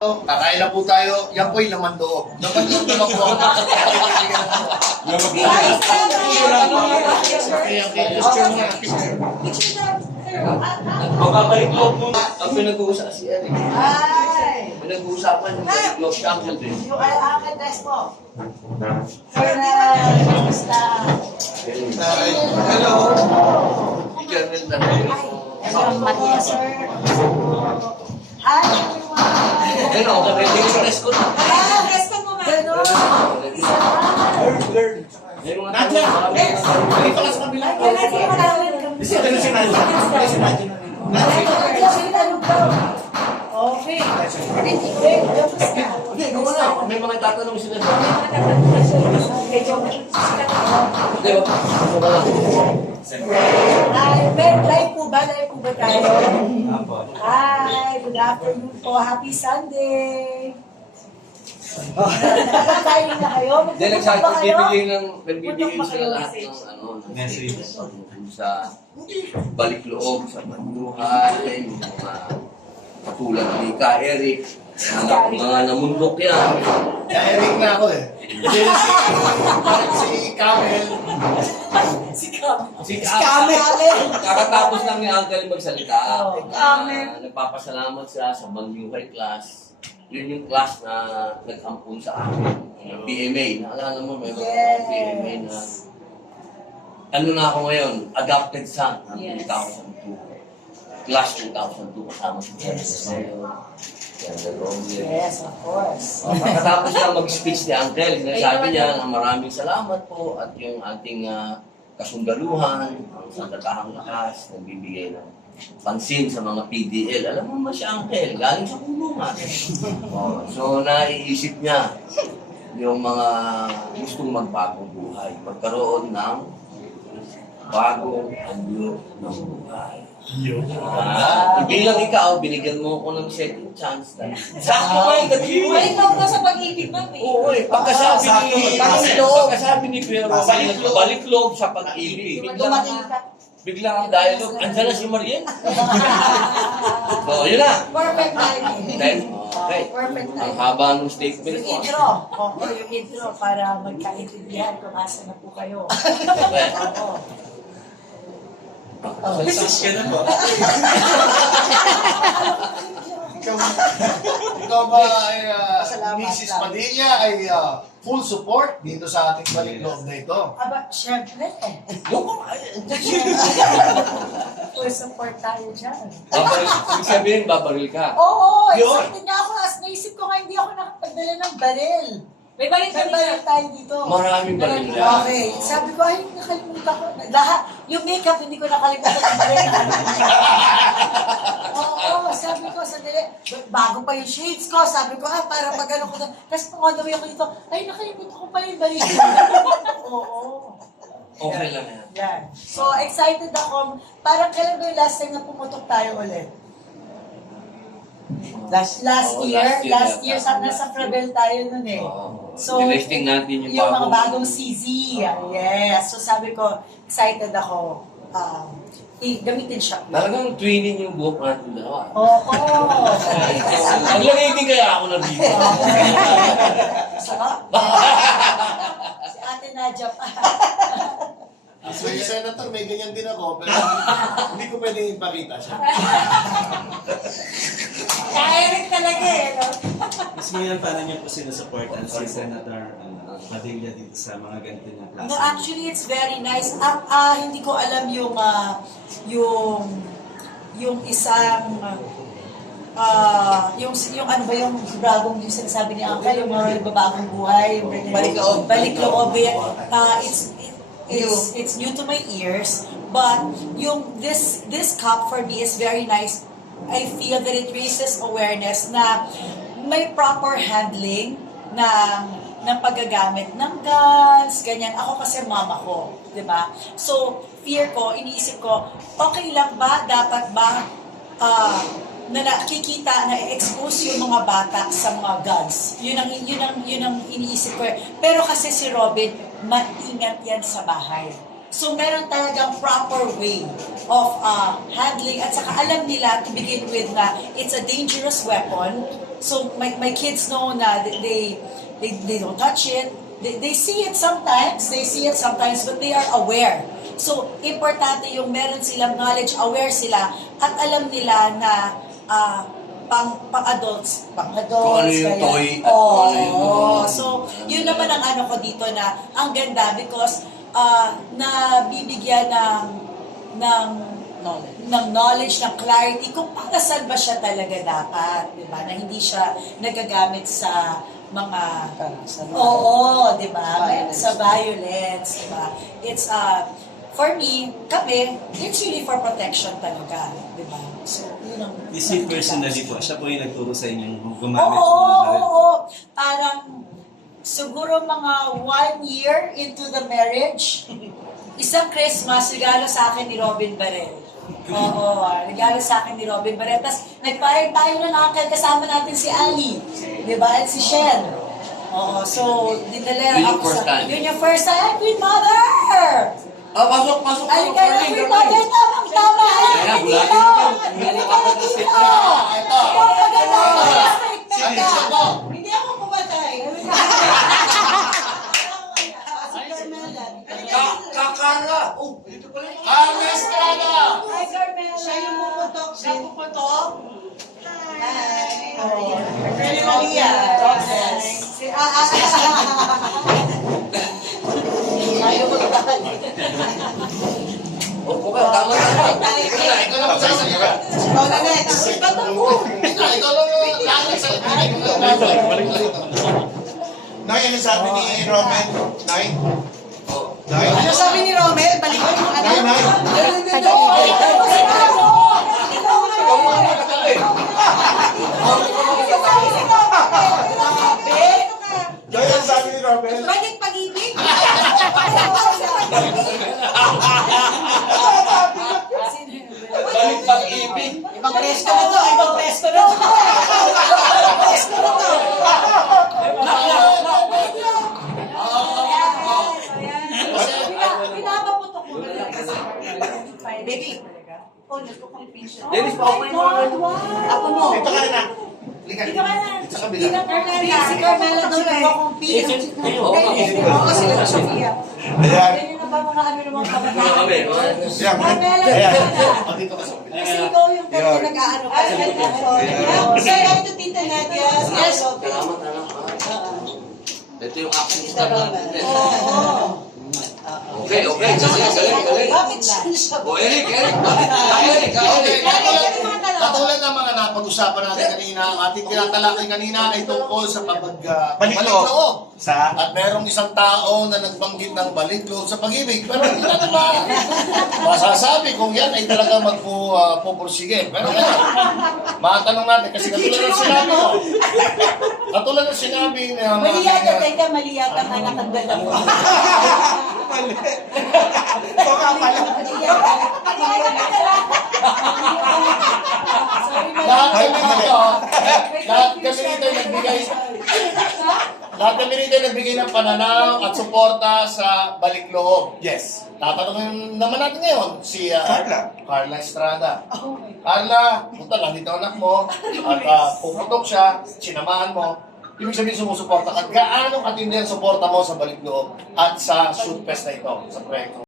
Kakain na po tayo. Yan po'y laman loob. Laman loob naman po ako. Makabalik loob mo. Ang pinag-uusap si Eric. Ay! Pinag-uusapan yung balik loob siya ang din. Yung akin test po. Colonel, kamusta? Hello. Colonel na Hello, Maria, sir. Hi, everyone. Ano, kapag sa test ko na. Ah, test ko mo, Ganon. Learn. Yung mga Nadia! tanong, Dito ka sa kabila. Ay, kailan ko malaman. Si Nadia. Si Nadia. Okay. Hindi, gawin na. May mga tatanong sila. Hindi, Hi, Ben, live po ba? Live po ba tayo? Hi, good afternoon po. Happy Sunday. Nakakain na kayo? Hindi, nagsabi Magpupunta ba kayo? nagbibigay sila lahat ng ng message sa balik loob, sa manuhay, yung mga katulad ni Ka Eric, mga namundok yan. Eric na ako eh. Si Camel. Si Camel. Kakatapos lang ni Uncle magsalita. Oh, Camel. Nagpapasalamat siya sa Banyuhay class. Yun yung class na nag-ampun sa akin. Yung PMA. Naalala mo, may mga PMA na ano na ako ngayon, adopted son ng 2002. Class 2002 kasama si Yes, of course. Pagkatapos na mag-speech ni Uncle, sinasabi niya na maraming salamat po at yung ating kasundaluhan, ang sandatahang lakas, nagbibigay ng pansin sa mga PDL. Alam mo ba si Uncle, galing sa kulungan. So naiisip niya yung mga gustong magbagong buhay, magkaroon ng bagong anyo ng buhay. Bilang ikaw, binigyan mo ako ng second chance. Sakto ba yung gabi? Balik loob na sa pag-ibig mo. Oo eh. Pagkasabi ni Pero, balik loob sa pag-ibig. Dumating ka. Biglang ang dialogue, andyan na si Mariel. So, yun na. Perfect timing. Then, okay. Perfect Ang timing. haba ng statement Yung ko. intro. Oo, yung intro para magkaintindihan kung asa na po kayo. Oo. Message ka na po. Ikaw ba ay Salamat Mrs. lang. Padilla ay full support dito sa ating balik loob na ito? Aba, syempre. Full support tayo dyan. Ibig sabihin, babaril ka. Oo, Yun. excited nga ako. As naisip ko nga, hindi ako nakapagdala ng baril. May balik May baril tayo dito. Maraming baril yan. Okay, sabi ko, ay, nakalimutan ko. Lahat, yung makeup, hindi ko nakalimutan ng baril. Oo, sabi ko, sandali, bago pa yung shades ko, sabi ko, para pag ano ko na, tapos pang on the way ako dito, ay, nakalimutan ko pa yung baril. Oo. Okay lang yan. Yan. So, excited ako. Parang kailan ba yung last time na pumutok tayo ulit? Last Oo, year, last year nasa Fravel tayo nun eh. So, Tinesting natin yung mga bagong CZ. Yes. So, sabi ko, excited ako. Gamitin siya. Talagang twinning yung buhok natin dalawa. Oo. Maglagay din kaya ako ng dito. Sarap. Si Ate Nadia pa. So yung senator, may ganyan din ako, pero hindi ko pwedeng ipakita siya. Ka-Eric talaga eh. No? Mas ngayon, paano niyo po sinusupportan si Senator Padilla dito sa mga ganito niyang klase? No, actually, it's very nice. Hindi ko alam yung isang yung ano ba yung bagong yung sinasabi ni Uncle, yung mga bagong buhay, yung balik loob. It's new to my ears, but yung this cup for me is very nice. I feel that it raises awareness na may proper handling ng paggagamit ng guns, ganyan. Ako kasi mama ko, di ba? So, fear ko, iniisip ko, okay lang ba, dapat ba, na nakikita, na-expose yung mga bata sa mga guns. Yun ang iniisip ko. Pero kasi si Robin, maingat yan sa bahay. So, meron talagang proper way of handling at saka alam nila to begin with na it's a dangerous weapon so my kids know na they don't touch it. They see it sometimes, but they are aware. So, importante yung meron silang knowledge, aware sila, at alam nila na pang-adults. Kung ano yung ganyan. toy at kung ano yung... So, yun naman ang ano ko dito na ang ganda because nabibigyan ng knowledge, ng clarity kung para saan ba siya talaga dapat, di ba? Na hindi siya nagagamit sa mga di ba? Sa violence, di ba? It's for me, it's really for protection talaga, di ba? So, yun ang Is he personally po, siya po yung nagturo sa inyong gumamit ng Oo. Parang siguro mga 1 year into the marriage, isang Christmas, regalo sa akin ni Robin Barel. Oo, regalo sa akin ni Robin Barel. Tapos nag-fire tayo ng uncle, kasama natin si Ali. Di ba? At si Shen. Oo, so dinala Yun yung ako first time. Yun yung first time. Queen Mother! Pasok. Halika na, Queen Mother! Tama! Halika na dito! Halika na dito! Ikaw maganda! Hindi ako pumatay. Kakara! Oh, ito pala yung... Carla Estrada! Hi, Carmela! Siya yung puputok. Siya puputok. Hi! Girlie Maria. Yes. Ayaw magtahan. Opo ka, tama na. Ikaw na magsasalita. Ikaw na next. Ba't ako? Ikaw lang yung kakagsalita. Nay, ano sabi ni Roman? Nay? Nay? Ano sabi ni Romel? Balik mo yung ano? Nay, Nay? Nay, ano sabi ni Roman? Balik pag-ibig? Balik pag-ibig. Ibang presko na to, ibang presko na to. Ibang presko na to. Pinapaputok mo. Baby. Dennis, paupuin mo. Ako mo. Dito ka na. Halika. Dito ka na. Sa kabila. Si Carmela daw nagko-compete. Oo, sila na Sofia. Ayan. Ganyan na ba mga ano naman Kami. Ayan. Carmela, Ayan. dito ka na. Dito ka sa Kasi ikaw yung talaga nag-aano ka. Say hi to Tita Nadia. Yes. Salamat. Ito yung action star natin. Oo. Okay. Galing. Bakit siya? O, Eric. Katulad ng mga napag-usapan natin kanina, ang ating tinatalakay kanina ay tungkol sa Balikloob. balikloob. Sa? At merong isang tao na nagbanggit ng balikloob sa pag-ibig. Pero hindi na naman masasabi kung yan ay talaga magpupursige. Pero ngayon, matanong natin kasi katulad ng sinabi ng Mali yata, teka, mali yata ang anak ang dalawa. Mali. Ito nga pala. Mali yata. Mali yata ang dalawa. Sorry, mali. Lahat kami rito ay nagbigay ng pananaw at suporta sa balikloob. Yes. Tatanungin naman natin ngayon si Carla Estrada. Oh my God. Carla, punta lang dito ang anak mo at puputok siya, sinamahan mo. Ibig sabihin sumusuporta ka. Gaano katindi ang suporta mo sa balikloob at sa shoot fest na ito, sa proyekto?